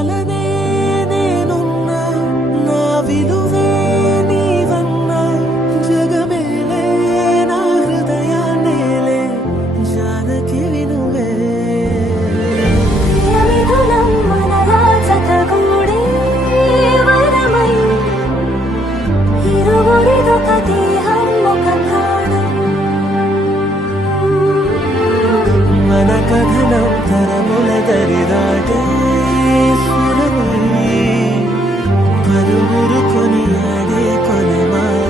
వలనే నేనున్నా నా విలువే నీవన్నా జగమేలే నా హృదయాన్నేలే జానకి వినువే మన కథనం తరముల దరిదాటే స్వరమై పరుగురు కొని ఆడే కొనమాలి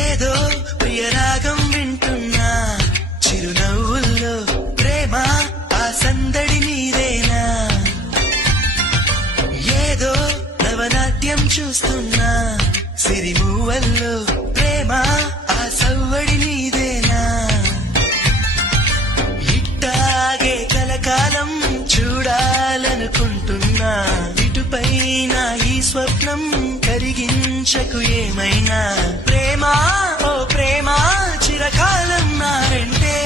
ఏదో ప్రియరాగం వింటున్నా చిరునవ్వుల్లో ప్రేమ ఆ సందడి నీదేనా ఏదో నవనాట్యం చూస్తున్నా సిరిమూవల్లో ప్రేమ ఆ సవ్వడి నీదేనా ఇట్టాగే కలకాలం చూడాలనుకుంటున్నా ఇటుపైన ఈ స్వప్నం కరిగించకు ఏమైనా ప్రేమా ఓ ప్రేమా చిరకాలం నా వెంటే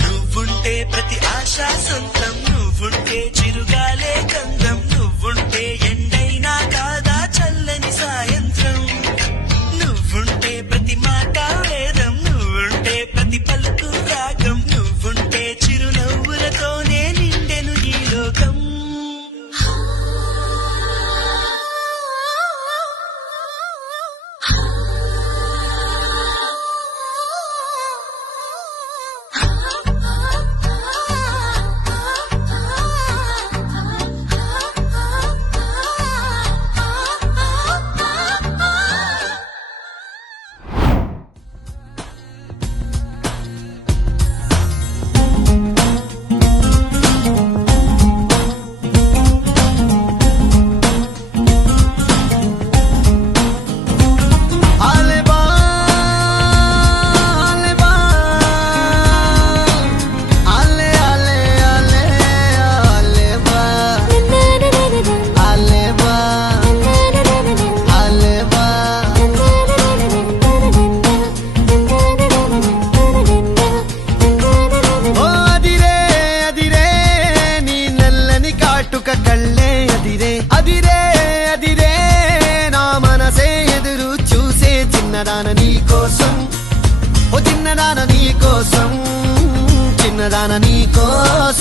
నువ్వుంటే ప్రతి ఆశ సొంతం నువ్వుంటే చిరుగాలే గంధం నువ్వుంటే ఎండైనా కాదా చల్లని సాయంత్రం నువ్వుంటే ప్రతి మాట వేదం నువ్వుంటే ప్రతి పలుకు రాగం నువ్వుంటే చిరునవ్వులతోనే నిండెను ఈ లోకం కళ్ళే అదిరే అదిరే అదిరే నా మనసే ఎదురు చూసే చిన్నదాన నీ కోసం ఓ చిన్నదాన నీ కోసం చిన్నదాన నీ కోసం